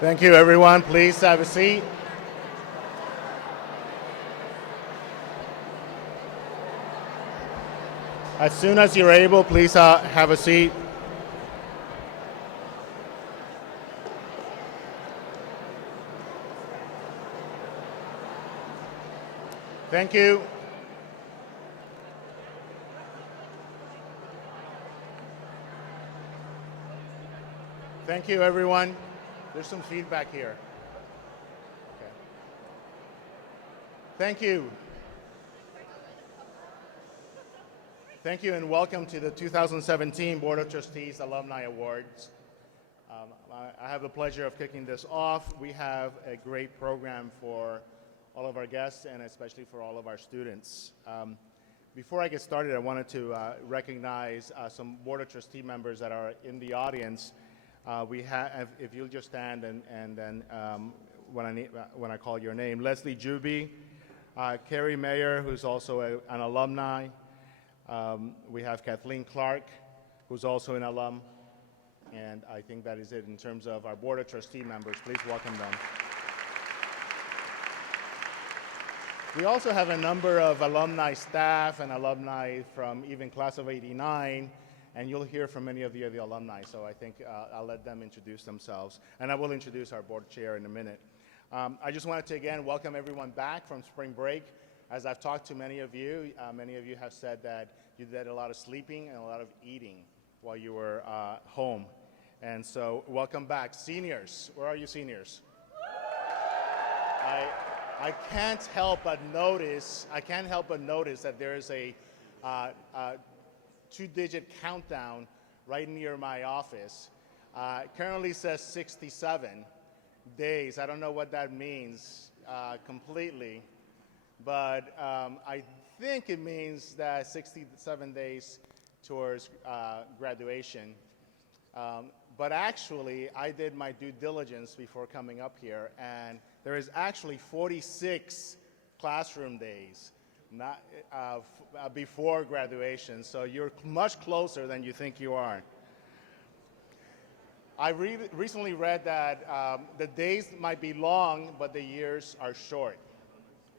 Thank you, everyone. Please have a seat. As soon as you're able, please have a seat. Thank you. Thank you, everyone. There's some feedback here. Okay. Thank you. Thank you and welcome to the 2017 Board of Trustees Alumni Awards. I have the pleasure of kicking this off. We have a great program for all of our guests and especially for all of our students. Before I get started, I wanted to recognize some Board of Trustee members that are in the audience. We have, if you'll just stand and then when I call your name, Leslie Juby, Carrie Mayer, who's also an alumni. We have Kathleen Clark, who's also an alum. And I think that is it in terms of our Board of Trustee members. Please welcome them. We also have a number of alumni staff and alumni from even class of '89, and you'll hear from many of the alumni, so I think I'll let them introduce themselves. And I will introduce our board chair in a minute. I just wanted to again welcome everyone back from spring break. As I've talked to many of you have said that you did a lot of sleeping and a lot of eating while you were home. And so welcome back. Seniors, where are you seniors? I can't help but notice that there is a two-digit countdown right near my office. Currently says 67 days. I don't know what that means completely, but I think it means that 67 days towards graduation. But actually, I did my due diligence before coming up here, and there is actually 46 classroom days before graduation, so you're much closer than you think you are. I recently read that the days might be long, but the years are short.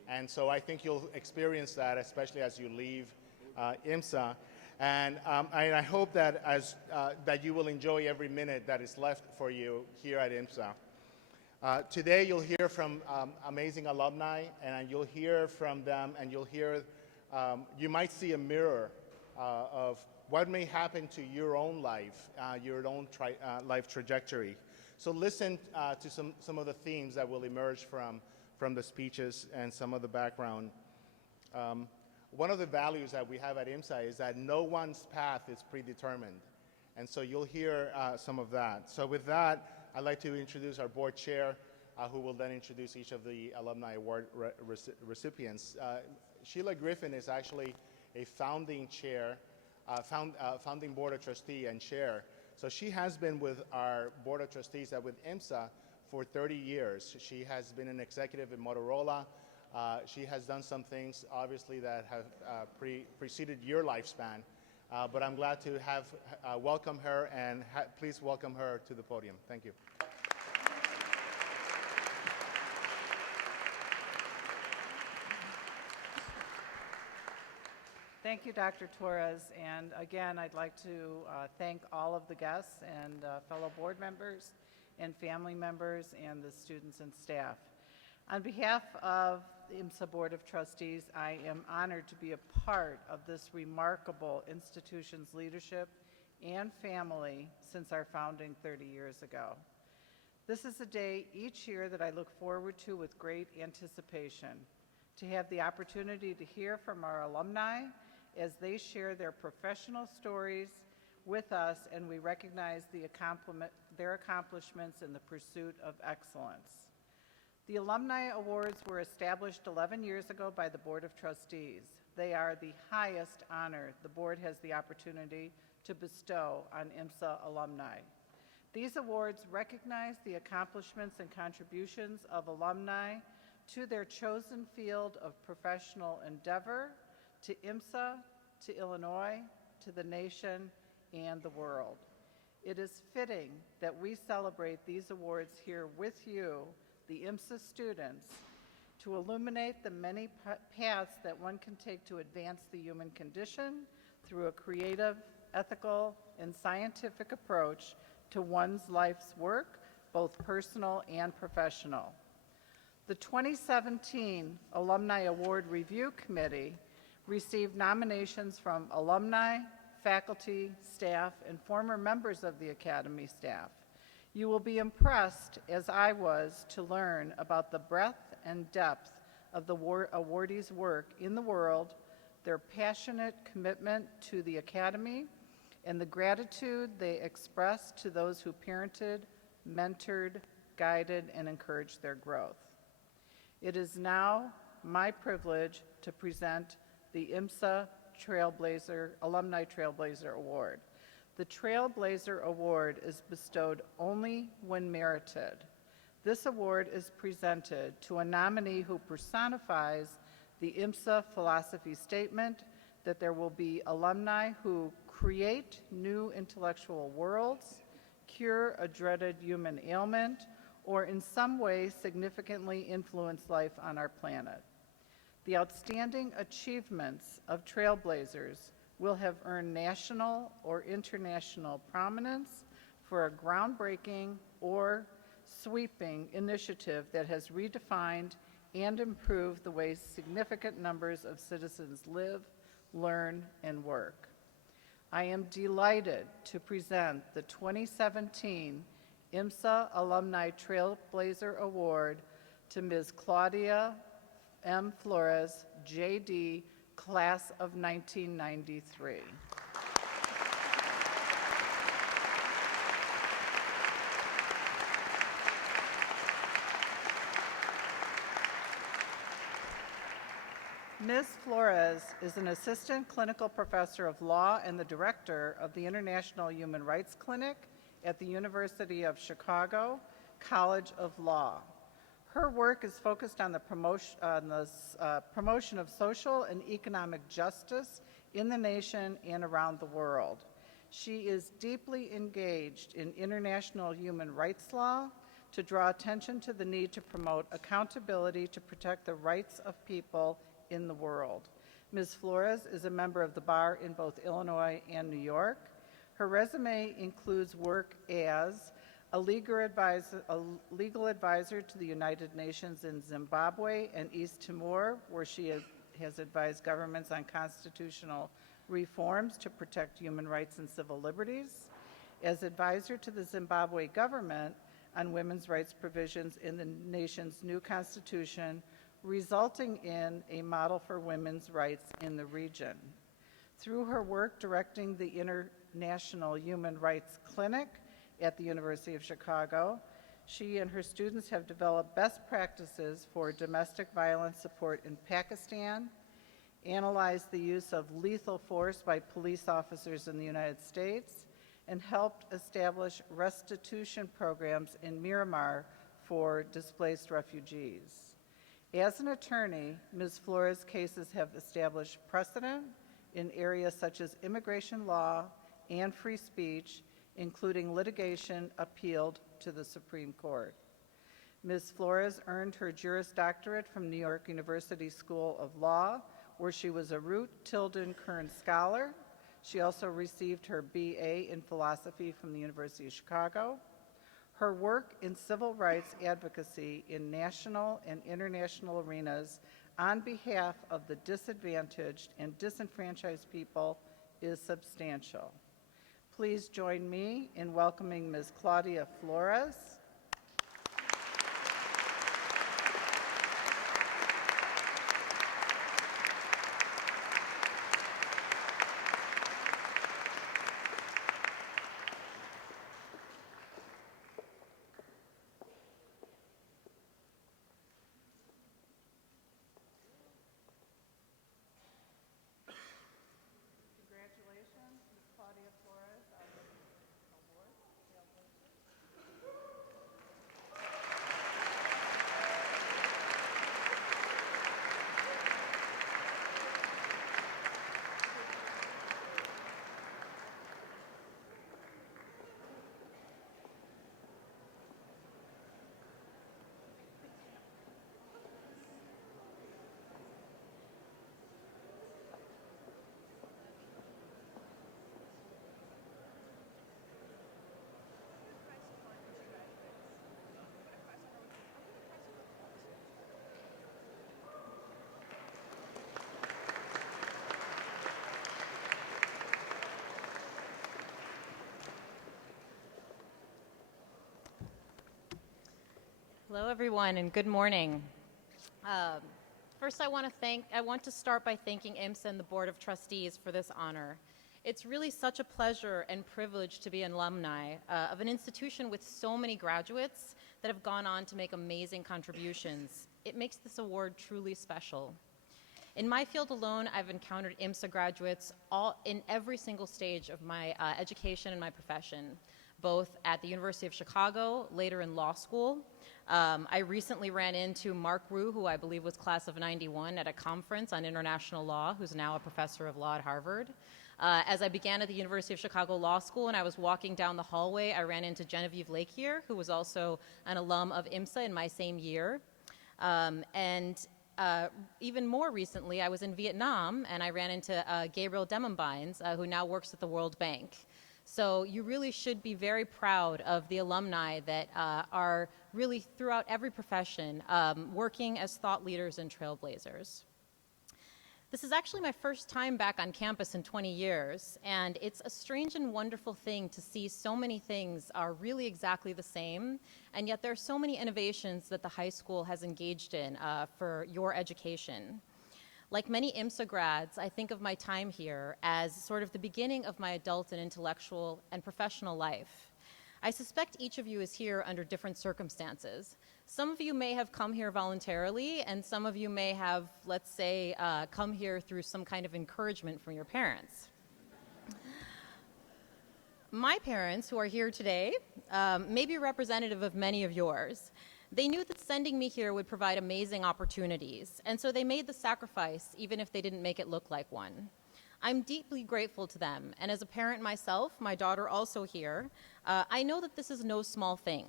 And so I think you'll experience that, especially as you leave IMSA. And I hope that that you will enjoy every minute that is left for you here at IMSA. Today you'll hear from amazing alumni, and you'll hear from them, and you might see a mirror of what may happen to your own life, your own life trajectory. So listen to some of the themes that will emerge from the speeches and some of the background. One of the values that we have at IMSA is that no one's path is predetermined. And so you'll hear some of that. So with that, I'd like to introduce our board chair, who will then introduce each of the Alumni Award recipients. Sheila Griffin is actually a founding chair, founding Board of Trustee and chair. So she has been with our Board of Trustees with IMSA for 30 years. She has been an executive in Motorola. She has done some things, obviously, that have preceded your lifespan, but I'm glad to have welcome her, and please welcome her to the podium. Thank you. Thank you, Dr. Torres, and again, I'd like to thank all of the guests and fellow board members and family members and the students and staff. On behalf of the IMSA Board of Trustees, I am honored to be a part of this remarkable institution's leadership and family since our founding 30 years ago. This is a day each year that I look forward to with great anticipation, to have the opportunity to hear from our alumni as they share their professional stories with us, and we recognize their accomplishments in the pursuit of excellence. The Alumni Awards were established 11 years ago by the Board of Trustees. They are the highest honor the board has the opportunity to bestow on IMSA alumni. These awards recognize the accomplishments and contributions of alumni to their chosen field of professional endeavor, to IMSA, to Illinois, to the nation, and the world. It is fitting that we celebrate these awards here with you, the IMSA students, to illuminate the many paths that one can take to advance the human condition through a creative, ethical, and scientific approach to one's life's work, both personal and professional. The 2017 Alumni Award Review Committee received nominations from alumni, faculty, staff, and former members of the Academy staff. You will be impressed, as I was, to learn about the breadth and depth of the awardees' work in the world, their passionate commitment to the Academy, and the gratitude they express to those who parented, mentored, guided, and encouraged their growth. It is now my privilege to present the IMSA Alumni Trailblazer Award. The Trailblazer Award is bestowed only when merited. This award is presented to a nominee who personifies the IMSA philosophy statement that there will be alumni who create new intellectual worlds, cure a dreaded human ailment, or in some way significantly influence life on our planet. The outstanding achievements of Trailblazers will have earned national or international prominence for a groundbreaking or sweeping initiative that has redefined and improved the way significant numbers of citizens live, learn, and work. I am delighted to present the 2017 IMSA Alumni Trailblazer Award to Ms. Claudia M. Flores, JD, Class of 1993. Ms. Flores is an assistant clinical professor of law and the director of the International Human Rights Clinic at the University of Chicago College of Law. Her work is focused on the promotion of social and economic justice in the nation and around the world. She is deeply engaged in international human rights law to draw attention to the need to promote accountability to protect the rights of people in the world. Ms. Flores is a member of the bar in both Illinois and New York. Her resume includes work as a legal advisor to the United Nations in Zimbabwe and East Timor, where she has advised governments on constitutional reforms to protect human rights and civil liberties, as advisor to the Zimbabwe government on women's rights provisions in the nation's new constitution, resulting in a model for women's rights in the region. Through her work directing the International Human Rights Clinic at the University of Chicago, she and her students have developed best practices for domestic violence support in Pakistan, analyzed the use of lethal force by police officers in the United States, and helped establish restitution programs in Myanmar for displaced refugees. As an attorney, Ms. Flores' cases have established precedent in areas such as immigration law and free speech, including litigation appealed to the Supreme Court. Ms. Flores earned her Juris Doctorate from New York University School of Law, where she was a Root Tilden Kern Scholar. She also received her BA in Philosophy from the University of Chicago. Her work in civil rights advocacy in national and international arenas on behalf of the disadvantaged and disenfranchised people is substantial. Please join me in welcoming Ms. Claudia Flores. Congratulations, Ms. Claudia Flores, on this award. Hello, everyone, and good morning. First, I want to start by thanking IMSA and the Board of Trustees for this honor. It's really such a pleasure and privilege to be an alumni of an institution with so many graduates that have gone on to make amazing contributions. It makes this award truly special. In my field alone, I've encountered IMSA graduates in every single stage of my education and my profession, both at the University of Chicago, later in law school. I recently ran into Mark Rue, who I believe was class of '91, at a conference on international law, who's now a professor of law at Harvard. As I began at the University of Chicago Law School and I was walking down the hallway, I ran into Genevieve Lakier, who was also an alum of IMSA in my same year. Even more recently, I was in Vietnam and I ran into Gabriel Demembines, who now works at the World Bank. So you really should be very proud of the alumni that are really throughout every profession working as thought leaders and trailblazers. This is actually my first time back on campus in 20 years, and it's a strange and wonderful thing to see so many things are really exactly the same, and yet there are so many innovations that the high school has engaged in for your education. Like many IMSA grads, I think of my time here as sort of the beginning of my adult and intellectual and professional life. I suspect each of you is here under different circumstances. Some of you may have come here voluntarily, and some of you may have, let's say, come here through some kind of encouragement from your parents. My parents, who are here today, may be representative of many of yours. They knew that sending me here would provide amazing opportunities, and so they made the sacrifice even if they didn't make it look like one. I'm deeply grateful to them, and as a parent myself, my daughter also here, I know that this is no small thing.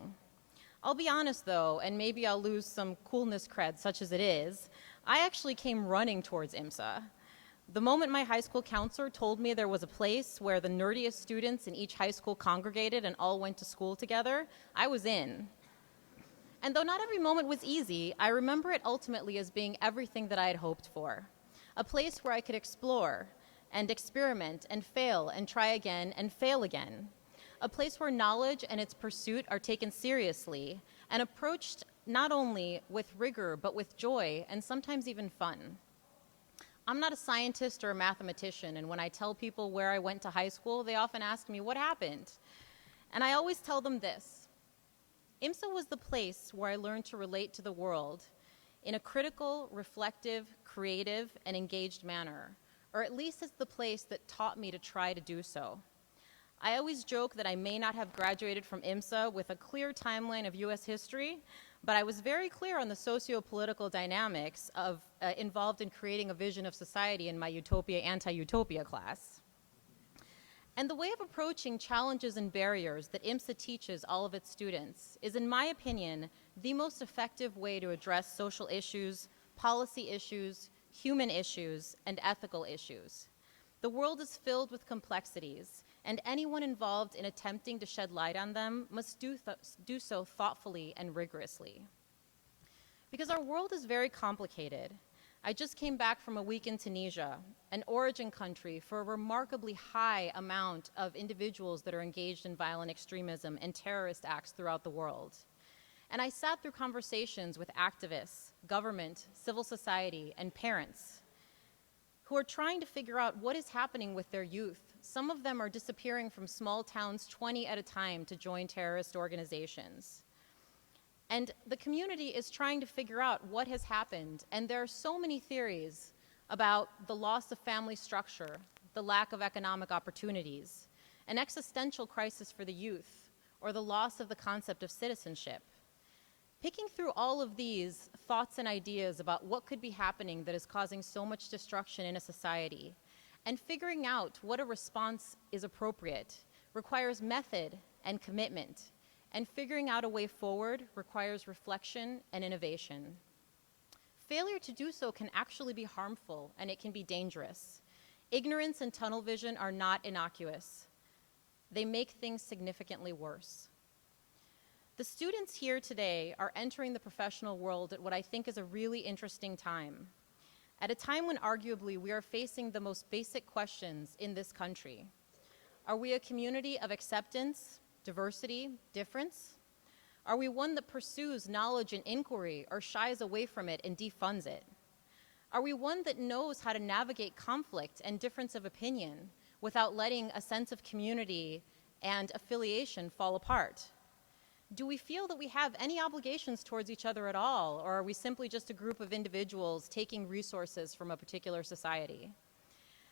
I'll be honest though, and maybe I'll lose some coolness cred such as it is, I actually came running towards IMSA. The moment my high school counselor told me there was a place where the nerdiest students in each high school congregated and all went to school together, I was in. And though not every moment was easy, I remember it ultimately as being everything that I had hoped for. A place where I could explore and experiment and fail and try again and fail again. A place where knowledge and its pursuit are taken seriously and approached not only with rigor but with joy and sometimes even fun. I'm not a scientist or a mathematician, and when I tell people where I went to high school, they often ask me, what happened? And I always tell them this. IMSA was the place where I learned to relate to the world in a critical, reflective, creative, and engaged manner, or at least it's the place that taught me to try to do so. I always joke that I may not have graduated from IMSA with a clear timeline of US history, but I was very clear on the socio-political dynamics involved in creating a vision of society in my Utopia, Anti-Utopia class. And the way of approaching challenges and barriers that IMSA teaches all of its students is, in my opinion, the most effective way to address social issues, policy issues, human issues, and ethical issues. The world is filled with complexities, and anyone involved in attempting to shed light on them must do so thoughtfully and rigorously. Because our world is very complicated. I just came back from a week in Tunisia, an origin country for a remarkably high amount of individuals that are engaged in violent extremism and terrorist acts throughout the world. And I sat through conversations with activists, government, civil society, and parents who are trying to figure out what is happening with their youth. Some of them are disappearing from small towns 20 at a time to join terrorist organizations. And the community is trying to figure out what has happened, and there are so many theories about the loss of family structure, the lack of economic opportunities, an existential crisis for the youth, or the loss of the concept of citizenship. Picking through all of these thoughts and ideas about what could be happening that is causing so much destruction in a society, and figuring out what a response is appropriate requires method and commitment, and figuring out a way forward requires reflection and innovation. Failure to do so can actually be harmful, and it can be dangerous. Ignorance and tunnel vision are not innocuous. They make things significantly worse. The students here today are entering the professional world at what I think is a really interesting time. At a time when arguably we are facing the most basic questions in this country. Are we a community of acceptance, diversity, difference? Are we one that pursues knowledge and inquiry or shies away from it and defunds it? Are we one that knows how to navigate conflict and difference of opinion without letting a sense of community and affiliation fall apart? Do we feel that we have any obligations towards each other at all, or are we simply just a group of individuals taking resources from a particular society?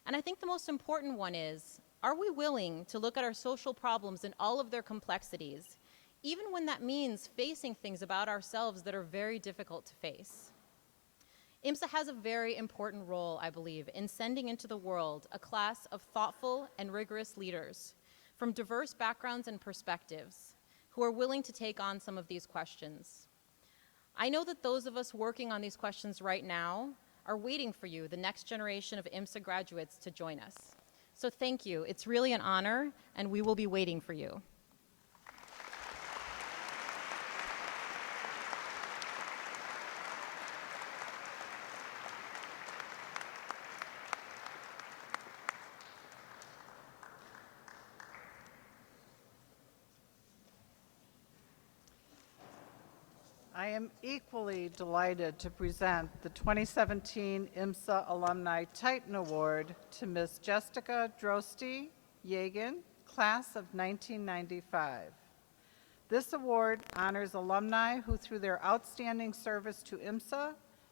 And I think the most important one is, are we willing to look at our social problems in all of their complexities, even when that means facing things about ourselves that are very difficult to face? IMSA has a very important role, I believe, in sending into the world a class of thoughtful and rigorous leaders from diverse backgrounds and perspectives who are willing to take on some of these questions. I know that those of us working on these questions right now are waiting for you, the next generation of IMSA graduates, to join us. So thank you. It's really an honor, and we will be waiting for you. I am equally delighted to present the 2017 IMSA Alumni Titan Award to Ms. Jessica Droste, Yagan, class of 1995. This award honors alumni who, through their outstanding service to IMSA,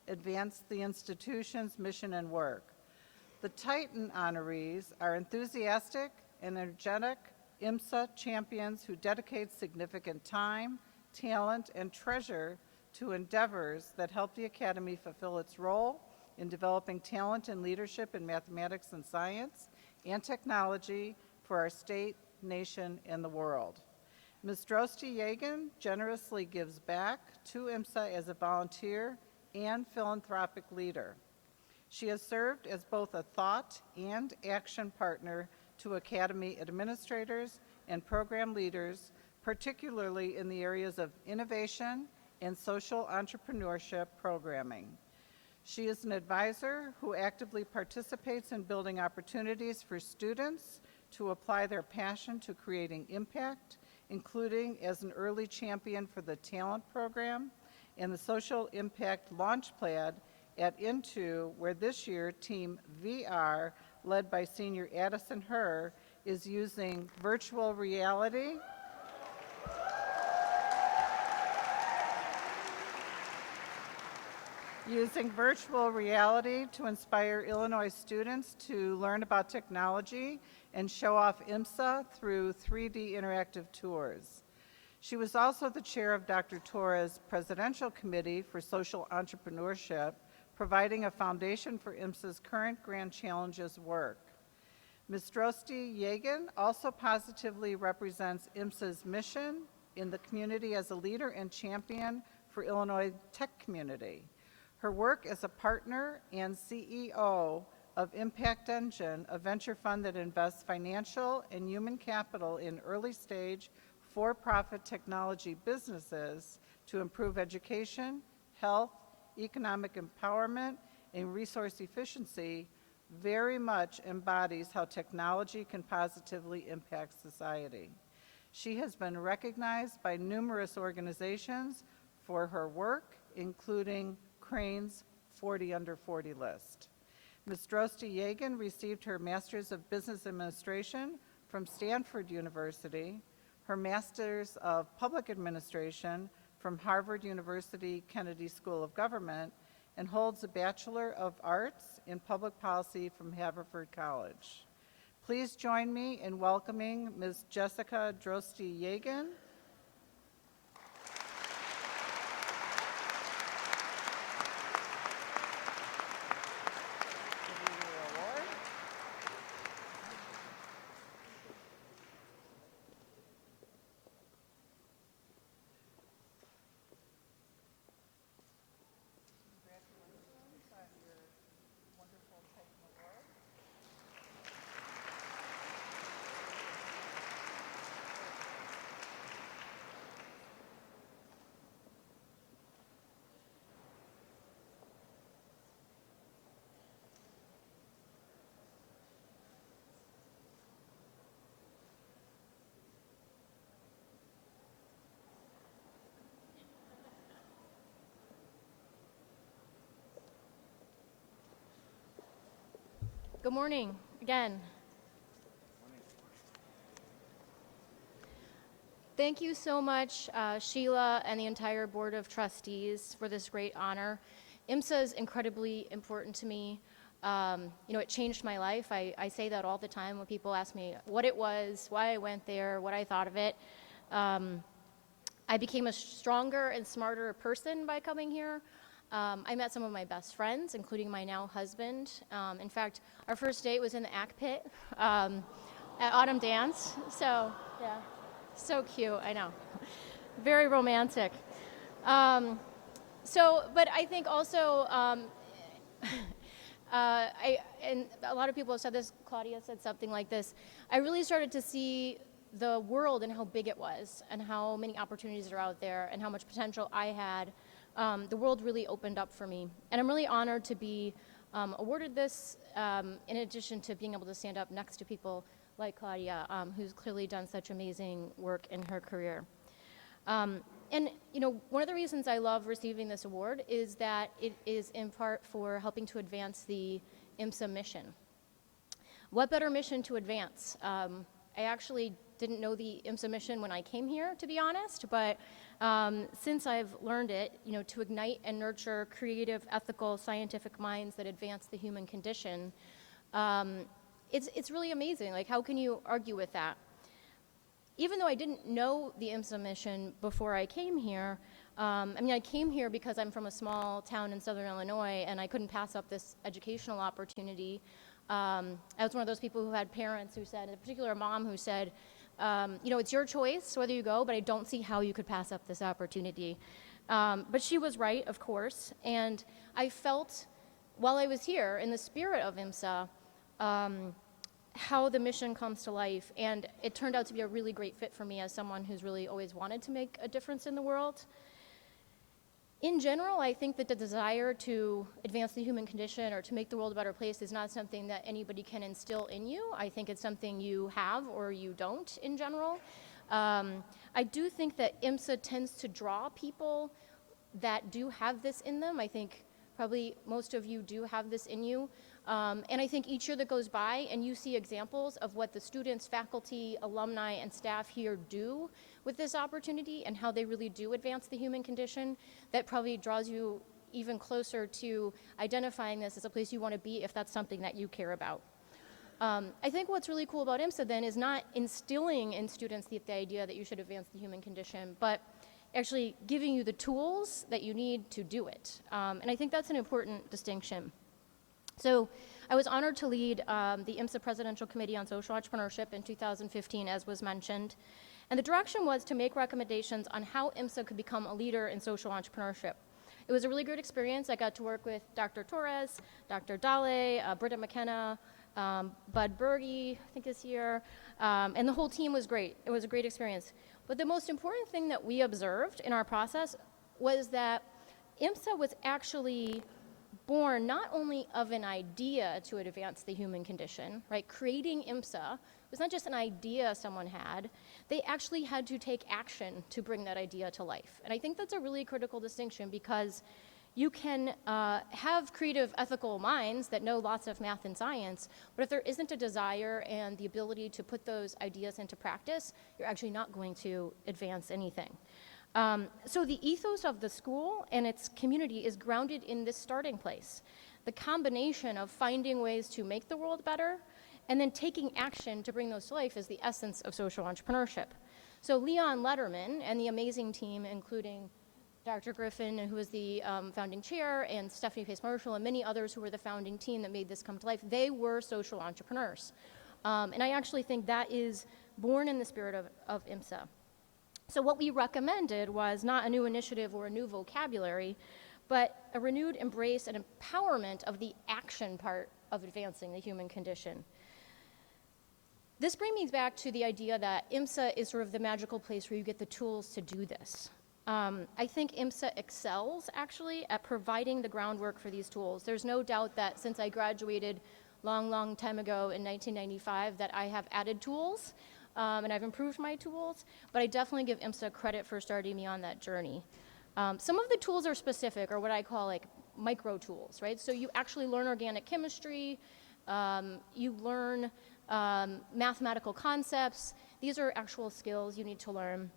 advanced the institution's mission and work. The Titan honorees are enthusiastic and energetic IMSA champions who dedicate significant time, talent, and treasure to endeavors that help the Academy fulfill its role in developing talent and leadership in mathematics and science and technology for our state, nation, and the world. Ms. Droste Yagan generously gives back to IMSA as a volunteer and philanthropic leader. She has served as both a thought and action partner to Academy administrators and program leaders, particularly in the areas of innovation and social entrepreneurship programming. She is an advisor who actively participates in building opportunities for students to apply their passion to creating impact, including as an early champion for the talent program and the social impact launchpad at Into, where this year Team VR, led by senior Addison Herr, is using virtual reality to inspire Illinois students to learn about technology and show off IMSA through 3D interactive tours. She was also the chair of Dr. Torres' Presidential Committee for Social Entrepreneurship, providing a foundation for IMSA's current Grand Challenges work. Ms. Droste Yagan also positively represents IMSA's mission in the community as a leader and champion for Illinois tech community. Her work as a partner and CEO of Impact Engine, a venture fund that invests financial and human capital in early-stage, for-profit technology businesses to improve education, health, economic empowerment, and resource efficiency, very much embodies how technology can positively impact society. She has been recognized by numerous organizations for her work, including Crane's 40 Under 40 list. Ms. Droste Yagan received her Master's of Business Administration from Stanford University, her Master's of Public Administration from Harvard University Kennedy School of Government, and holds a Bachelor of Arts in Public Policy from Haverford College. Please join me in welcoming Ms. Jessica Droste Yagan. Good morning again. Thank you so much, Sheila and the entire Board of Trustees, for this great honor. IMSA is incredibly important to me. It changed my life. I say that all the time when people ask me what it was, why I went there, what I thought of it. I became a stronger and smarter person by coming here. I met some of my best friends, including my now husband. In fact, our first date was in the Ack Pit at Autumn Dance. So, yeah, so cute, I know. Very romantic. But I think also, and a lot of people have said this, Claudia said something like this, I really started to see the world and how big it was and how many opportunities are out there and how much potential I had. The world really opened up for me. And I'm really honored to be awarded this in addition to being able to stand up next to people like Claudia, who's clearly done such amazing work in her career. One of the reasons I love receiving this award is that it is in part for helping to advance the IMSA mission. What better mission to advance? I actually didn't know the IMSA mission when I came here, to be honest, but since I've learned it, to ignite and nurture creative, ethical, scientific minds that advance the human condition, it's really amazing. Like, how can you argue with that? Even though I didn't know the IMSA mission before I came here, I came here because I'm from a small town in southern Illinois, and I couldn't pass up this educational opportunity. I was one of those people who had parents who said, in particular a mom who said, it's your choice whether you go, but I don't see how you could pass up this opportunity. But she was right, of course, and I felt while I was here in the spirit of IMSA, how the mission comes to life, and it turned out to be a really great fit for me as someone who's really always wanted to make a difference in the world. In general, I think that the desire to advance the human condition or to make the world a better place is not something that anybody can instill in you. I think it's something you have or you don't in general. I do think that IMSA tends to draw people that do have this in them. I think probably most of you do have this in you. And I think each year that goes by and you see examples of what the students, faculty, alumni, and staff here do with this opportunity and how they really do advance the human condition, that probably draws you even closer to identifying this as a place you want to be if that's something that you care about. I think what's really cool about IMSA then is not instilling in students the idea that you should advance the human condition, but actually giving you the tools that you need to do it. And I think that's an important distinction. So I was honored to lead the IMSA Presidential Committee on Social Entrepreneurship in 2015, as was mentioned. And the direction was to make recommendations on how IMSA could become a leader in social entrepreneurship. It was a really great experience. I got to work with Dr. Torres, Dr. Dale, Britta McKenna, Bud Berge, I think this year, and the whole team was great. It was a great experience. But the most important thing that we observed in our process was that IMSA was actually born not only of an idea to advance the human condition, right? Creating IMSA was not just an idea someone had. They actually had to take action to bring that idea to life. And I think that's a really critical distinction because you can have creative, ethical minds that know lots of math and science, but if there isn't a desire and the ability to put those ideas into practice, you're actually not going to advance anything. So the ethos of the school and its community is grounded in this starting place. The combination of finding ways to make the world better and then taking action to bring those to life is the essence of social entrepreneurship. So Leon Letterman and the amazing team, including Dr. Griffin, who was the founding chair, and Stephanie Pace-Marshall, and many others who were the founding team that made this come to life, they were social entrepreneurs. And I actually think that is born in the spirit of IMSA. So what we recommended was not a new initiative or a new vocabulary, but a renewed embrace and empowerment of the action part of advancing the human condition. This brings me back to the idea that IMSA is sort of the magical place where you get the tools to do this. I think IMSA excels, actually, at providing the groundwork for these tools. There's no doubt that since I graduated long time ago in 1995 that I have added tools, and I've improved my tools, but I definitely give IMSA credit for starting me on that journey. Some of the tools are specific, or what I call like micro tools, right? So you actually learn organic chemistry, You learn mathematical concepts. These are actual skills you need to learn.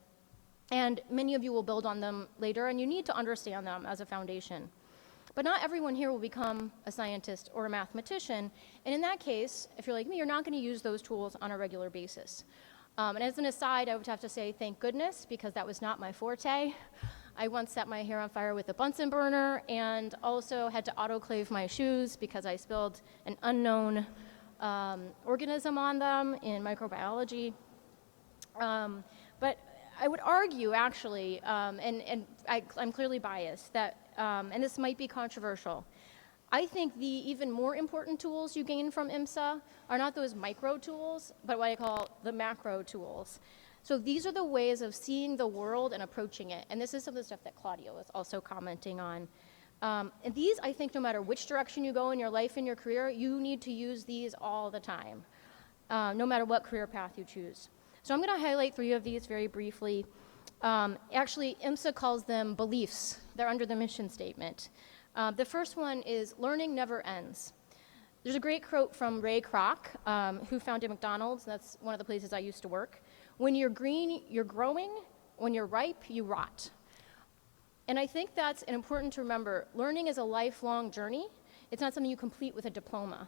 And many of you will build on them later, and you need to understand them as a foundation. But not everyone here will become a scientist or a mathematician. And in that case, if you're like me, you're not going to use those tools on a regular basis. And as an aside, I would have to say thank goodness, because that was not my forte. I once set my hair on fire with a Bunsen burner and also had to autoclave my shoes because I spilled an unknown organism on them in microbiology. But I would argue, actually, and I'm clearly biased, that, and this might be controversial, I think the even more important tools you gain from IMSA are not those micro tools, but what I call the macro tools. So these are the ways of seeing the world and approaching it. And this is some of the stuff that Claudia was also commenting on. And these, I think, no matter which direction you go in your life and your career, you need to use these all the time, no matter what career path you choose. So I'm going to highlight 3 of these very briefly. Actually, IMSA calls them beliefs. They're under the mission statement. The first one is learning never ends. There's a great quote from Ray Kroc, who founded McDonald's. That's one of the places I used to work. When you're green, you're growing. When you're ripe, you rot. And I think that's important to remember. Learning is a lifelong journey. It's not something you complete with a diploma.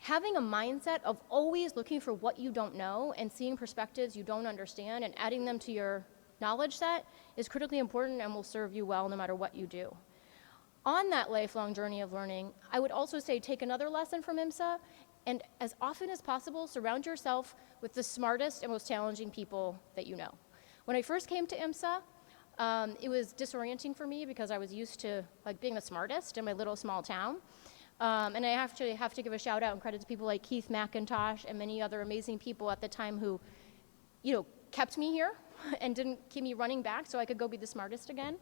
Having a mindset of always looking for what you don't know and seeing perspectives you don't understand and adding them to your knowledge set is critically important and will serve you well no matter what you do. On that lifelong journey of learning, I would also say take another lesson from IMSA, and as often as possible, surround yourself with the smartest and most challenging people that you know. When I first came to IMSA, it was disorienting for me because I was used to being the smartest in my little small town. And I have to give a shout out and credit to people like Keith McIntosh and many other amazing people at the time who, kept me here and didn't keep me running back so I could go be the smartest again.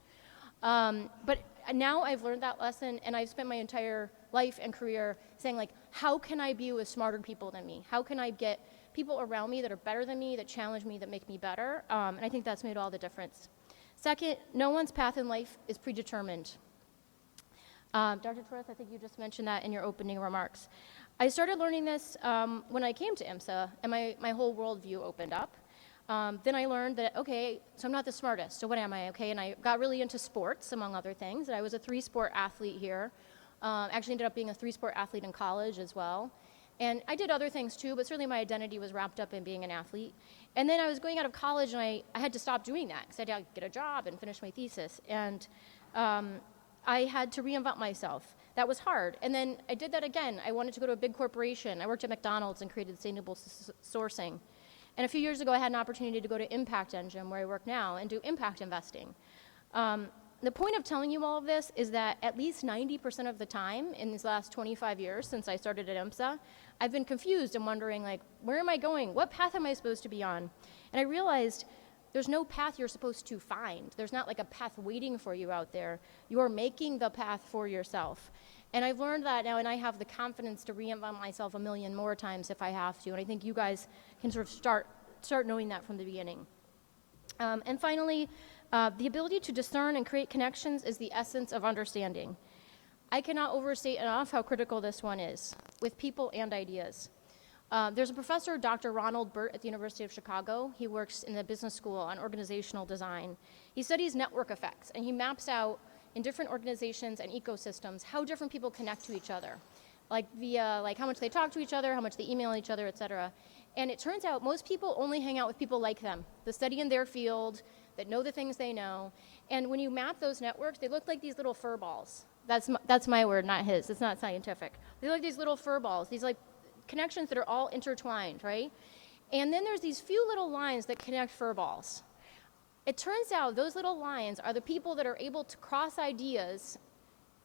But now I've learned that lesson, and I've spent my entire life and career saying, how can I be with smarter people than me? How can I get people around me that are better than me, that challenge me, that make me better? And I think that's made all the difference. Second, no one's path in life is predetermined. Dr. Torres, I think you just mentioned that in your opening remarks. I started learning this when I came to IMSA, and my whole worldview opened up. Then I learned that, okay, so I'm not the smartest, so what am I, okay? And I got really into sports, among other things. And I was a 3-sport athlete here. Actually ended up being a 3-sport athlete in college as well. And I did other things too, but certainly my identity was wrapped up in being an athlete. And then I was going out of college, and I had to stop doing that because I had to get a job and finish my thesis. And I had to reinvent myself. That was hard. And then I did that again. I wanted to go to a big corporation. I worked at McDonald's and created sustainable sourcing. And a few years ago, I had an opportunity to go to Impact Engine, where I work now, and do impact investing. The point of telling you all of this is that at least 90% of the time in these last 25 years since I started at IMSA, I've been confused and wondering, where am I going? What path am I supposed to be on? And I realized there's no path you're supposed to find. There's not a path waiting for you out there. You're making the path for yourself. And I've learned that now, and I have the confidence to reinvent myself a million more times if I have to. And I think you guys can sort of start knowing that from the beginning. And finally, the ability to discern and create connections is the essence of understanding. I cannot overstate enough how critical this one is with people and ideas. There's a professor, Dr. Ronald Burt, at the University of Chicago. He works in the business school on organizational design. He studies network effects, and he maps out in different organizations and ecosystems how different people connect to each other, via how much they talk to each other, how much they email each other, et cetera. And it turns out most people only hang out with people like them, that study in their field, that know the things they know. And when you map those networks, they look like these little fur balls. That's my word, not his. It's not scientific. They look like these little fur balls, these connections that are all intertwined, right? And then there's these few little lines that connect fur balls. It turns out those little lines are the people that are able to cross ideas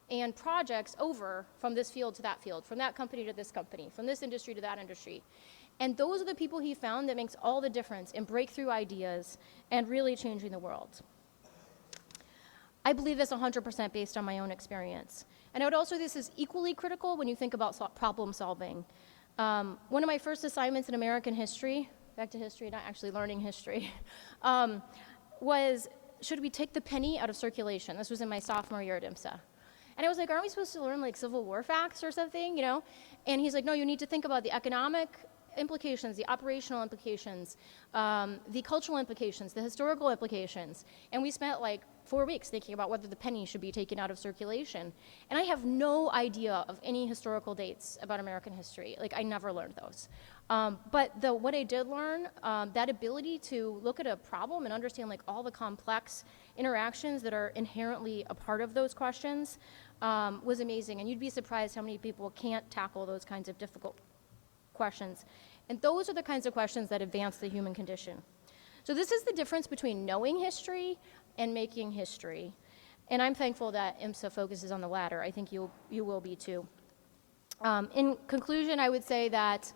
and projects over from this field to that field, from that company to this company, from this industry to that industry. And those are the people he found that makes all the difference in breakthrough ideas and really changing the world. I believe this 100% based on my own experience. And I would also say this is equally critical when you think about problem solving. One of my first assignments in American history, back to history, not actually learning history, was, should we take the penny out of circulation? This was in my sophomore year at IMSA. And I was aren't we supposed to learn Civil War facts or something, And he's like, no, you need to think about the economic implications, the operational implications, the cultural implications, the historical implications. And we spent like 4 weeks thinking about whether the penny should be taken out of circulation. And I have no idea of any historical dates about American history. Like, I never learned those. But what I did learn, that ability to look at a problem and understand like all the complex interactions that are inherently a part of those questions was amazing. And you'd be surprised how many people can't tackle those kinds of difficult questions. And those are the kinds of questions that advance the human condition. So this is the difference between knowing history and making history. And I'm thankful that IMSA focuses on the latter. I think you will be too. In conclusion, I would say that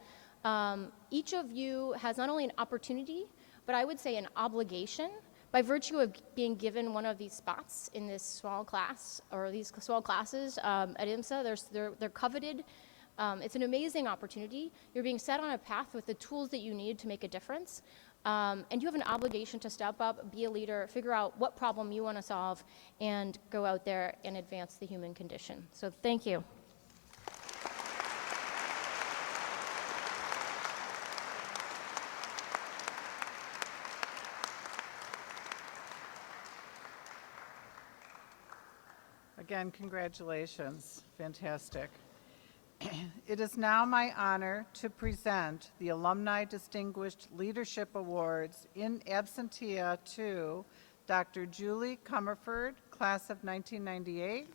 each of you has not only an opportunity, but I would say an obligation by virtue of being given one of these spots in this small class, or these small classes at IMSA. They're coveted. It's an amazing opportunity. You're being set on a path with the tools that you need to make a difference. And you have an obligation to step up, be a leader, figure out what problem you want to solve, and go out there and advance the human condition. So thank you. Again, congratulations. Fantastic. It is now my honor to present the Alumni Distinguished Leadership Awards in absentia to Dr. Julie Comerford, class of 1998,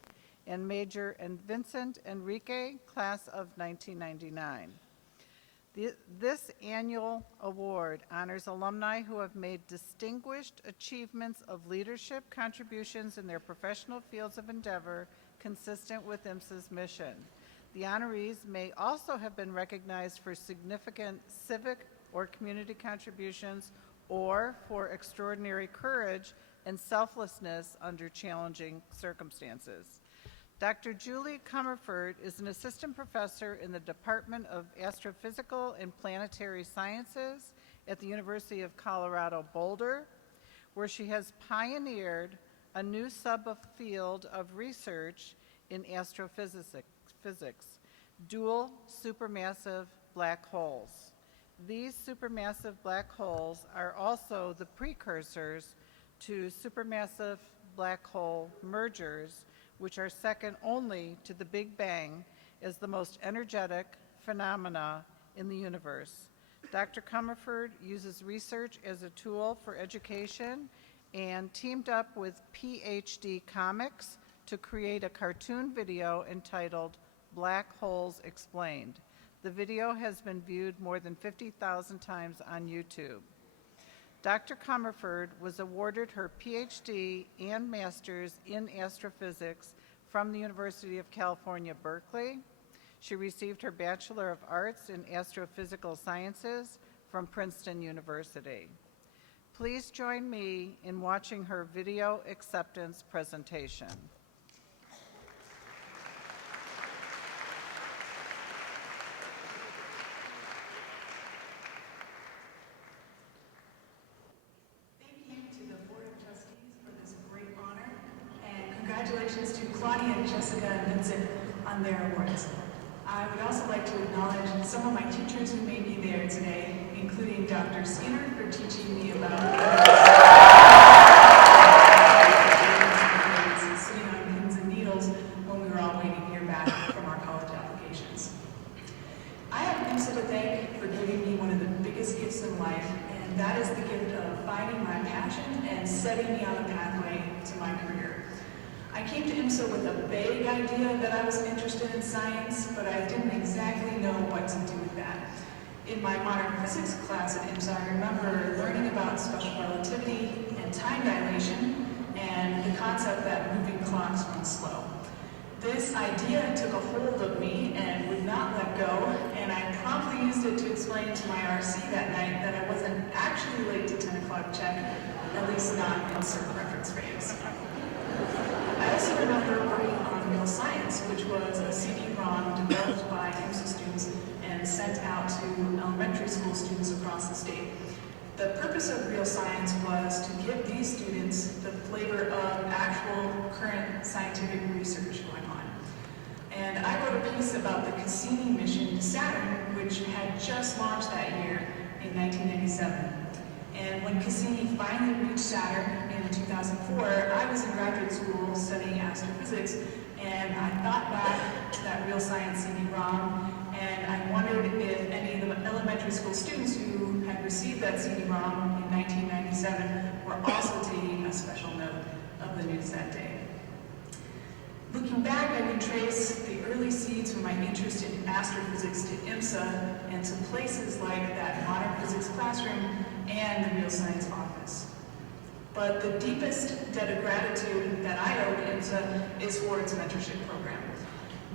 and Major and Vincent Enrique, class of 1999. This annual award honors alumni who have made distinguished achievements of leadership contributions in their professional fields of endeavor consistent with IMSA's mission. The honorees may also have been recognized for significant civic or community contributions or for extraordinary courage and selflessness under challenging circumstances. Dr. Julie Comerford is an assistant professor in the Department of Astrophysical and Planetary Sciences at the University of Colorado Boulder, where she has pioneered a new subfield of research in astrophysics, dual supermassive black holes. These supermassive black holes are also the precursors to supermassive black hole mergers, which are second only to the Big Bang as the most energetic phenomena in the universe. Dr. Comerford uses research as a tool for education and teamed up with PhD Comics to create a cartoon video entitled Black Holes Explained. The video has been viewed more than 50,000 times on YouTube. Dr. Comerford was awarded her PhD and Master's in Astrophysics from the University of California, Berkeley. She received her Bachelor of Arts in Astrophysical Sciences from Princeton University. Please join me in watching her video acceptance presentation. Congratulations to Claudia, Jessica, and Vincent on their awards. I would also like to acknowledge some of my teachers who may be there today, including Dr. Skinner for teaching me about sitting on pins and needles when we were all waiting to hear back from our college applications. I have IMSA to thank for giving me one of the biggest gifts in life, and that is the gift of finding my passion and setting me on a pathway to my career. I came to IMSA with a vague idea that I was interested in science, but I didn't exactly know what to do with that. In my modern physics class at IMSA, I remember learning about special relativity and time dilation and the concept that moving clocks run slow. This idea took a hold of me and would not let go, and I promptly used it to explain to my RC that night that I wasn't actually late to 10 o'clock check, at least not in certain reference frames. I also remember working on Real Science, which was a CD-ROM developed by IMSA students and sent out to elementary school students across the state. The purpose of Real Science was to give these students the flavor of actual current scientific research going on. And I wrote a piece about the Cassini mission Saturn, which had just launched that year in 1997. And when Cassini finally reached Saturn in 2004, I was in graduate school studying astrophysics, and I thought back to that Real Science CD-ROM, and I wondered if any of the elementary school students who had received that CD-ROM in 1997 were also taking a special note of the news that day. Looking back, I can trace the early seeds from my interest in astrophysics to IMSA and to places like that modern physics classroom and the Real Science office. But the deepest debt of gratitude that I owe to IMSA is for its mentorship program.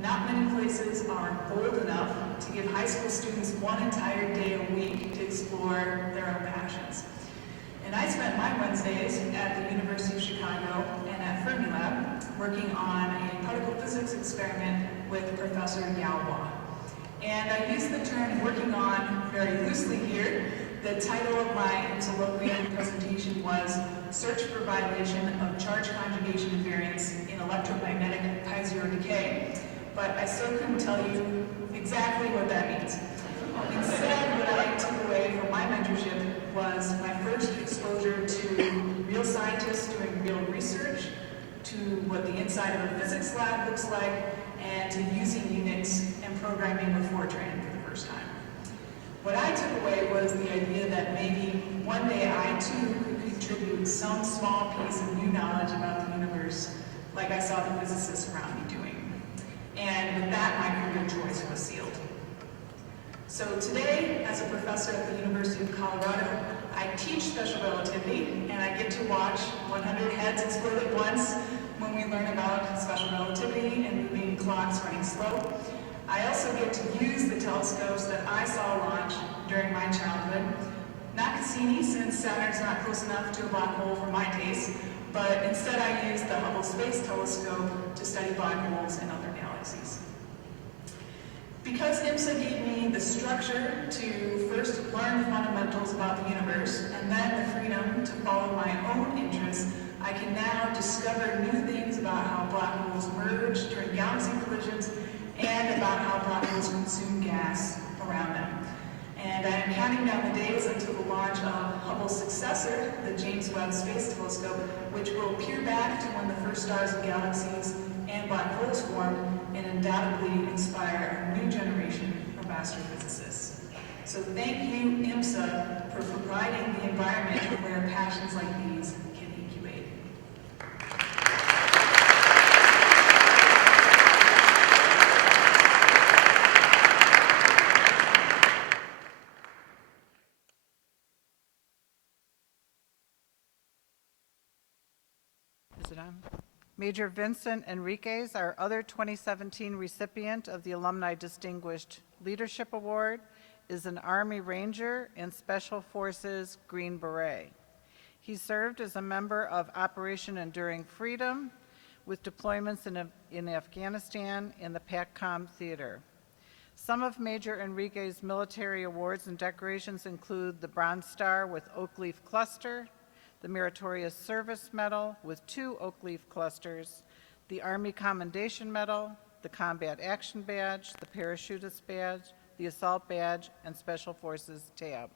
Not many places are bold enough to give high school students one entire day a week to explore their own passions. And I spent my Wednesdays at the University of Chicago and at Fermilab working on a particle physics experiment with Professor Yagan. And I use the term working on very loosely here. The title of my IMSA presentation was Search for Violation of Charge Conjugation Invariance in Electromagnetic Pi-Zero Decay, but I still couldn't tell you exactly what that means. Instead, what I took away from my mentorship was my first exposure to real scientists doing real research, to what the inside of a physics lab looks like, and to using Unix and programming with Fortran for the first time. What I took away was the idea that maybe one day I too could contribute some small piece of new knowledge about the universe, like I saw the physicists around me doing. And with that, my career choice was sealed. So today, as a professor at the University of Colorado, I teach special relativity, and I get to watch 100 heads explode at once when we learn about special relativity and moving clocks running slow. I also get to use the telescopes that I saw launch during my childhood. Not Cassini, since Saturn's not close enough to a black hole for my taste, but instead I used the Hubble Space Telescope to study black holes and other galaxies. Because IMSA gave me the structure to first learn the fundamentals about the universe, and then the freedom to follow my own interests, I can now discover new things about how black holes merge during galaxy collisions and about how black holes consume gas around them. And I am counting down the days until the launch of Hubble's successor, the James Webb Space Telescope, which will peer back to when the first stars and galaxies and black holes formed and undoubtedly inspire a new generation of astrophysicists. So thank you, IMSA, for providing the environment where passions like these can incubate. Is it on? Major Vincent Enriquez, our other 2017 recipient of the Alumni Distinguished Leadership Award, is an Army Ranger and Special Forces Green Beret. He served as a member of Operation Enduring Freedom with deployments in Afghanistan and the PACCOM theater. Some of Major Enriquez's military awards and decorations include the Bronze Star with Oak Leaf Cluster, the Meritorious Service Medal with 2 oak leaf clusters, the Army Commendation Medal, the Combat Action Badge, the Parachutist Badge, the Assault Badge, and Special Forces tab.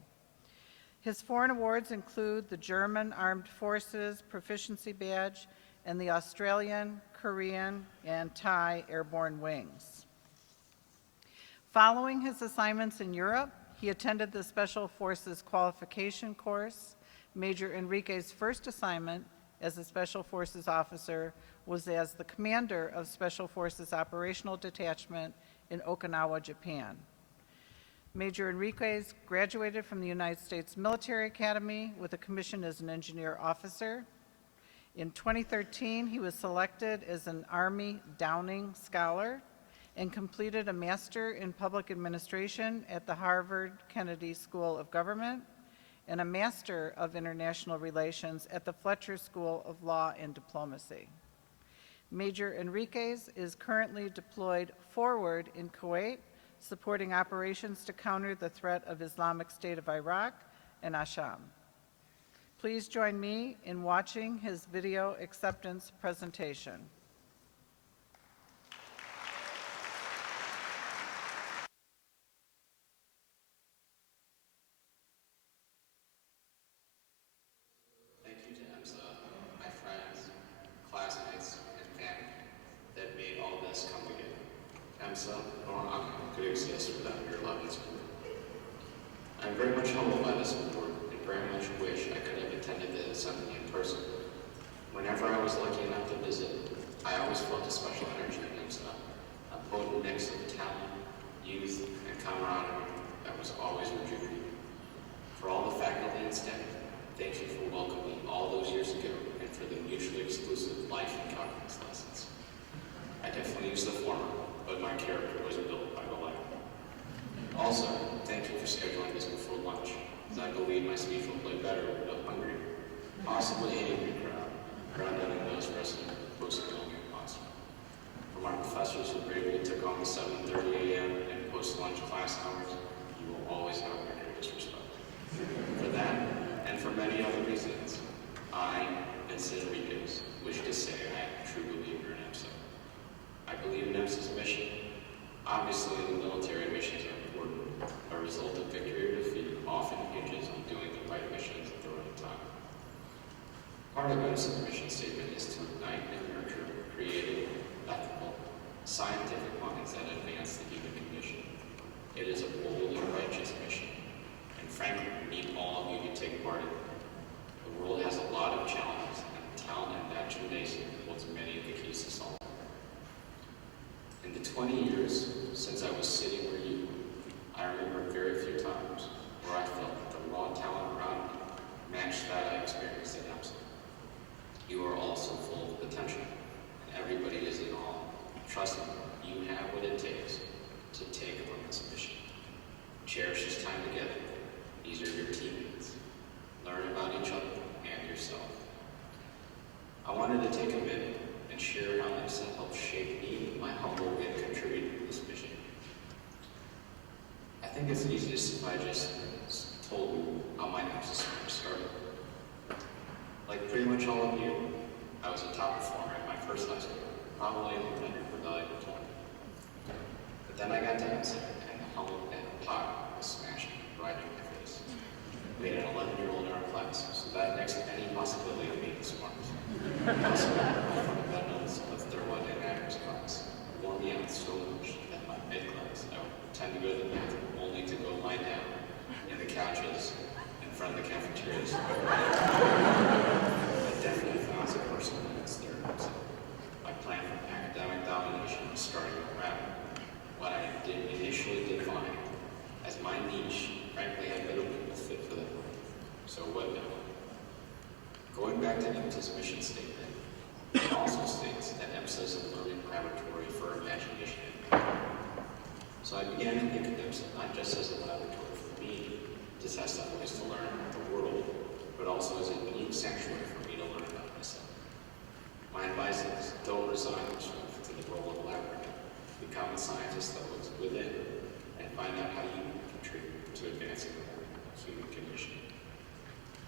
His foreign awards include the German Armed Forces Proficiency Badge and the Australian, Korean, and Thai Airborne Wings. Following his assignments in Europe, he attended the Special Forces Qualification Course. Major Enriquez's first assignment as a Special Forces officer was as the commander of Special Forces Operational Detachment in Okinawa, Japan. Major Enriquez graduated from the United States Military Academy with a commission as an engineer officer. In 2013, he was selected as an Army Downing Scholar and completed a Master in Public Administration at the Harvard Kennedy School of Government and a Master of International Relations at the Fletcher School of Law and Diplomacy. Major Enriquez is currently deployed forward in Kuwait, supporting operations to counter the threat of Islamic State of Iraq and Asham. Please join me in watching his video acceptance presentation. IMSA nor Alumni could exist without your love and support. I am very much humbled by this award and very much wish I could have attended the assembly in person. Whenever I was lucky enough to visit, I always felt a special energy in IMSA, a potent mix of talent, youth, and camaraderie that was always rejuvenating. For all the faculty and staff, thank you for welcoming me all those years ago and for the mutually exclusive life and calculus lessons. I definitely used the former, but my character was built by the latter. Also, thank you for scheduling this before lunch, as I believe my speech will play better with a hungry, possibly angry crowd, rather than those wrestling with the post-colonial monster. From our professors who bravely took on the 7:30 a.m. and post-lunch class hours, you will always have my greatest respect. For that, and for many other reasons, I, Vincent Enriquez, wish to say I am a true believer in IMSA. I believe in IMSA's mission. Obviously, the military missions are important. A result of victory or defeat often hinges on doing the right missions at the right time. Part of IMSA's mission statement is to ignite and nurture creative, ethical, scientific minds that advance the human condition. It is a bold and righteous mission, and frankly, we need all of you to take part in it. The world has a lot of challenges, and talent in that gymnasium holds many of the keys to solve them. In the 20 years since I was sitting where you were, I remember very few times where I felt that the raw talent around me matched that I experienced at IMSA. You are also full of potential, and everybody is in awe. Trust me, you have what it takes to take on this mission. Cherish this time together. These are your teammates. Learn about each other and yourself. I wanted to take a minute and share how IMSA helped shape me, my humble, and contributed to this mission. I think it's easiest if I just told you how my IMSA story started. Like pretty much all of you, I was a top performer in my first high school, probably a contender for valuable talent. But then I got to IMSA, and the humble and pot was smashing right in my face. We had an 11-year-old in our class, so that next to any possibility of being smart. Also, from the notes of thermodynamics class, wore me out so much that my mid-class, I would tend to go to the bathroom only to go lie down in the couches in front of the cafeterias. I definitely found some personal limits there. So my plan for academic domination was starting to unravel. What I initially did fine, as my niche, frankly, had little people fit for that. So what now? Going back to IMSA's mission statement, it also states that IMSA is a learning laboratory for imagination. So I began to think of IMSA not just as a laboratory for me to test out ways to learn about the world, but also as a unique sanctuary for me to learn about myself. My advice is don't resign yourself to the role of laboratory. Become a scientist that looks within and find out how you can contribute to advancing the human condition.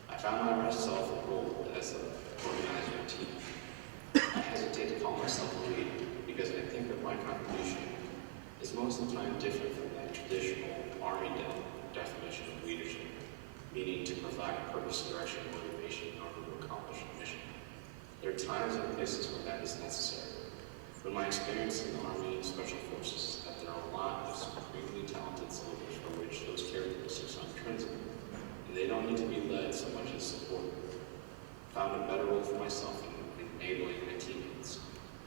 I found myself a role as an organizer of team. I hesitate to call myself a leader because I think that my contribution is most of the time different from that traditional Army definition of leadership, meaning to provide purpose, direction, and motivation in order to accomplish a mission. There are times and places where that is necessary, but my experience in the Army and Special Forces is that there are a lot of supremely talented soldiers for which those characteristics are intrinsic, and they don't need to be led so much as supported. Found a better role for myself in enabling my teammates,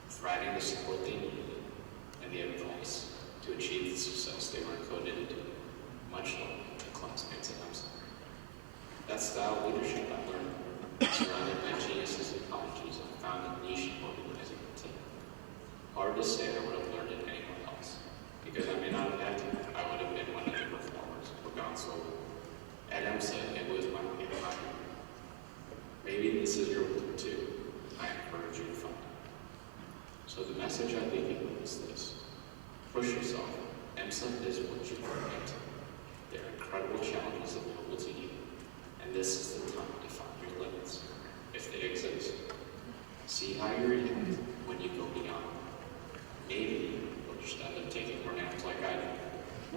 providing the support they needed, and the advice to achieve the success they were encoded into, much like my classmates at IMSA. That style of leadership I learned, surrounded by geniuses and prodigies, I found a niche in organizing a team. Hard to say I would have learned it anywhere else, because I may not have had to. I would have been one of the performers or gone solo. At IMSA, it was my way. Maybe this is your one too. I encourage you to find it. So the message I leave you with is this. Push yourself. IMSA is what you are into. There are incredible challenges available to you, and this is the time to find your limits, if they exist. See how you react when you go beyond. Maybe you'll just end up taking more naps like I did,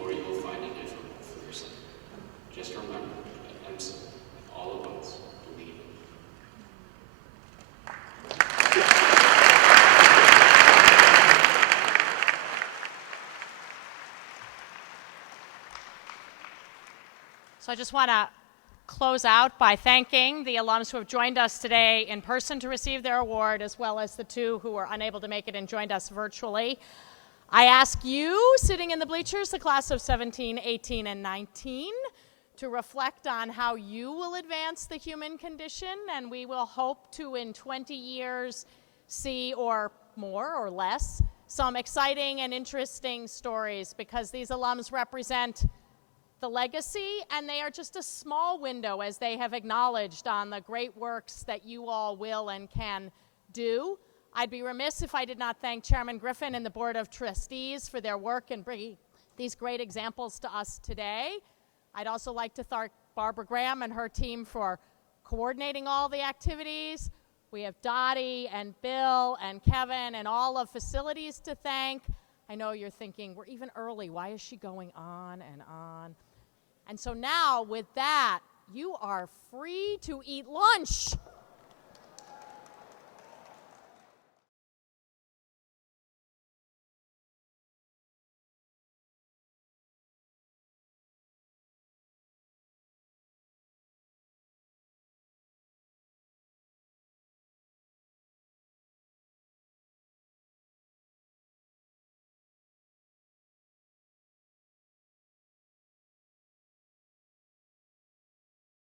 or you will find it difficult for yourself. Just remember that IMSA and all of us believe in you. I just want to close out by thanking the alums who have joined us today in person to receive their award, as well as the two who were unable to make it and joined us virtually. I ask you, sitting in the bleachers, the class of 17, 18, and 19, to reflect on how you will advance the human condition, and we will hope to, in 20 years, see, or more or less, some exciting and interesting stories, because these alums represent the legacy, and they are just a small window, as they have acknowledged, on the great works that you all will and can do. I'd be remiss if I did not thank Chairman Griffin and the Board of Trustees for their work in bringing these great examples to us today. I'd also like to thank Barbara Graham and her team for coordinating all the activities. We have Dottie and Bill and Kevin and all of facilities to thank. I know you're thinking, we're even early. Why is she going on and on? And so now, with that, you are free to eat lunch.